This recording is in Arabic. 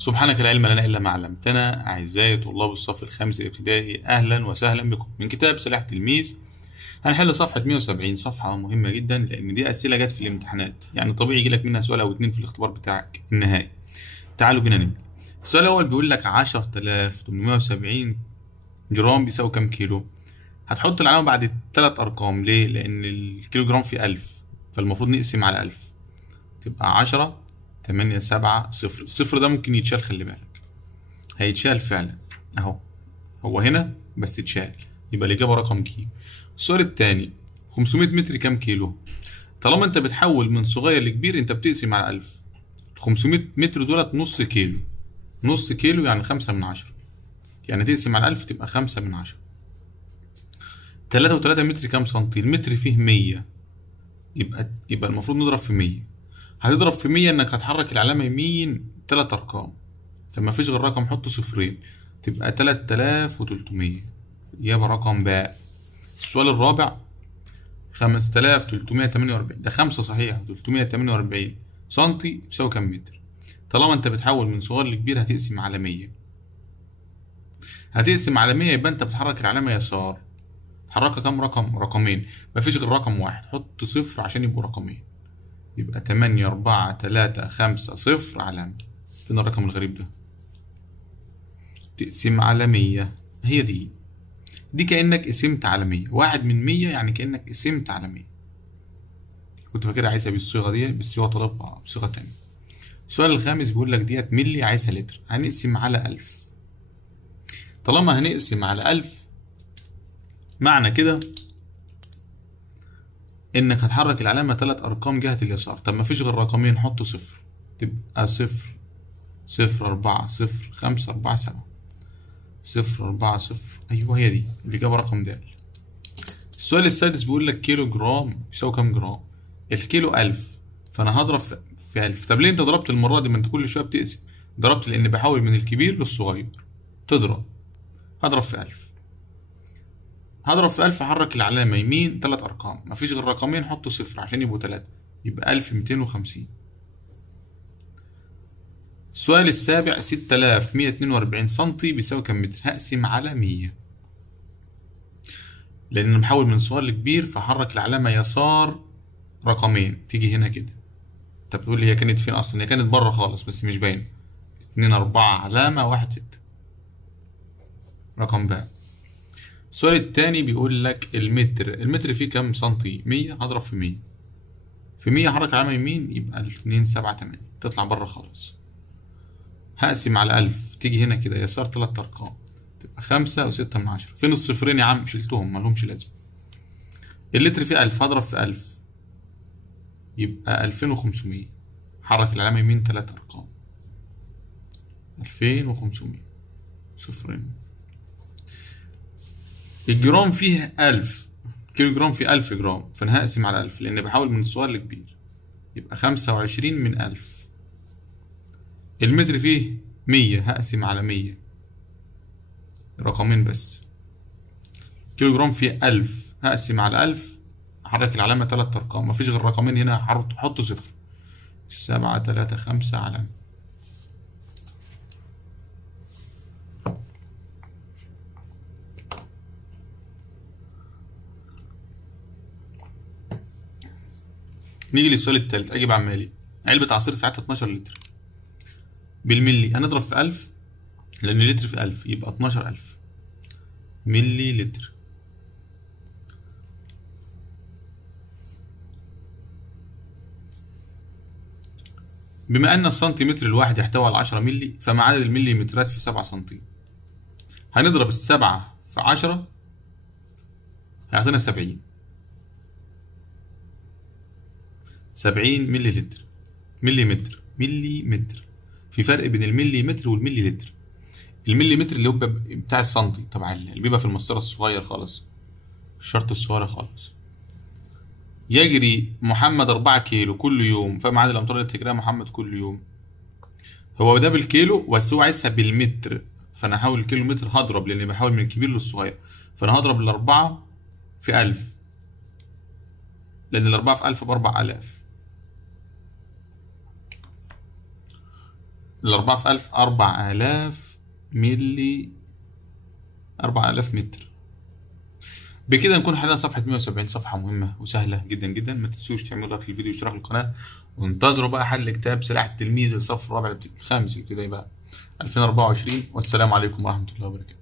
سبحانك لا علم لنا إلا ما علمتنا. أعزائي طلاب الصف الخامس الابتدائي، أهلا وسهلا بكم من كتاب سلاح تلميذ. هنحل صفحة 170، صفحة مهمة جدا لأن دي أسئلة جت في الامتحانات، يعني طبيعي يجيلك منها سؤال أو اتنين في الاختبار بتاعك النهائي. تعالوا بينا نبدأ. السؤال الأول بيقول لك 10870 جرام بيساوي كام كيلو؟ هتحط العلامة بعد التلات أرقام. ليه؟ لأن الكيلو جرام فيه 1000، فالمفروض نقسم على 1000، تبقى 10 8 7 0. الصفر ده ممكن يتشال، خلي بالك هيتشال فعلا اهو، هو هنا بس اتشال، يبقى الإجابة رقم ج. السؤال التاني 500 متر كام كيلو؟ طالما انت بتحول من صغير لكبير انت بتقسم على 1000. 500 متر دولت نص كيلو، نص كيلو يعني 5/10، يعني تقسم على 1000 تبقى 5/10. 3 متر كام سنتي؟ المتر فيه 100، يبقى المفروض نضرب في 100. هتضرب في 100 انك هتحرك العلامة يمين 3 ارقام، طب ما فيش غير رقم حطه صفرين، تبقى 3300. إجابة رقم باء. السؤال الرابع 5348، ده 5 صحيح، 348 سنتي يساوي كام متر؟ طالما انت بتحول من صغير لكبير هتقسم على 100. هتقسم على 100 يبقى انت بتحرك العلامة يسار. تحركها كام رقم؟ رقمين، مفيش غير رقم واحد، حط صفر عشان يبقوا رقمين، يبقى 8 4 3 5 0 علامة. فين الرقم الغريب ده؟ تقسم على 100، هي دي كأنك قسمت على 100، واحد من 100 يعني كأنك قسمت على 100. كنت فاكرها عايزها بالصيغة دي بس هو طلبها بصيغة تانية. السؤال الخامس بيقول لك ديت ملي عايزها لتر، هنقسم على 1000. طالما هنقسم على 1000 معنى كده إنك هتحرك العلامة 3 أرقام جهة اليسار. طب مفيش غير رقمين، حط صفر، تبقى 0 0 4 0 5 4 7. 0 4 0، أيوه هي دي الإجابة رقم د. السؤال السادس بيقول لك كيلو جرام بيساوي كام جرام؟ الكيلو 1000، فأنا هضرب في 1000. طب ليه أنت ضربت المرة دي؟ ما أنت كل شوية بتقسم. ضربت لأن بحاول من الكبير للصغير تضرب. هضرب في 1000، هضرب في 1000، أحرك العلامة يمين 3 أرقام، مفيش غير رقمين، حط صفر عشان يبقوا 3، يبقى 1250. السؤال السابع 6142 سنتي بيساوي كام متر؟ هقسم على 100 لأن أنا بحول من صغير لكبير، فحرك العلامة يسار رقمين، تيجي هنا كده. طب تقول لي هي كانت فين أصلا؟ هي كانت بره خالص بس مش باينة. 2 4 علامة 1 6، رقم باء. السؤال التاني بيقول لك المتر فيه كام سنتي؟ 100، هضرب في 100. في 100 حرك العلامة يمين يبقى 2 7 8، تطلع بره خالص. هقسم على 1000، تيجي هنا كده يسار 3 أرقام، تبقى 5 و6/10. فين الصفرين يا عم؟ شلتهم مالهمش لازمة. اللتر فيه 1000، هضرب في 1000 يبقى 2500، حرك العلامة يمين 3 أرقام، 2500 صفرين. الجرام فيه 1000، كيلو جرام فيه 1000 جرام، فأنا هقسم على 1000 لأن بحاول من الصغير لكبير، يبقى 25 من 1000. المتر فيه 100، هقسم على 100، رقمين بس. كيلو جرام فيه 1000، هقسم على 1000، أحرك العلامة 3 أرقام، مفيش غير رقمين هنا، حط صفر. 7 3 5 علامة. نيجي للسؤال التالت، أجيب عمالي. علبة عصير ساعتها 12 لتر بالملي، هنضرب في 1000 لأن اللتر في 1000، يبقى 12000 ملي لتر. بما أن السنتيمتر الواحد يحتوي على 10 ملي، فما عدد المليمترات في 7 سنتي. هنضرب السبعة في 10 هيعطينا 70. 70 ملي لتر. ملي متر، في فرق بين الملي متر والملي لتر. الملي متر اللي هو بتاع السنتي، طبعا اللي بيبقى في المسطرة الصغير خالص، الشرط الصغيرة خالص. يجري محمد 4 كيلو كل يوم، فما عدد الأمتار التي يجريها محمد كل يوم؟ هو ده بالكيلو بس هو عايزها بالمتر، فأنا هحول الكيلو متر، هضرب لأني بحاول من الكبير للصغير، فأنا هضرب الأربعة في 1000 لأن الأربعة في 1000 ب4000. الأربعة في 1000 4000 ملي، 4000 متر. بكده نكون حلينا صفحة 170. صفحة مهمة وسهلة جدا جدا. ما تنسوش تعملوا لايك للفيديو واشتراك للقناة، وانتظروا بقى حل كتاب سلاح التلميذ الصف الرابع الخامس الابتدائي بقى 2024. والسلام عليكم ورحمة الله وبركاته.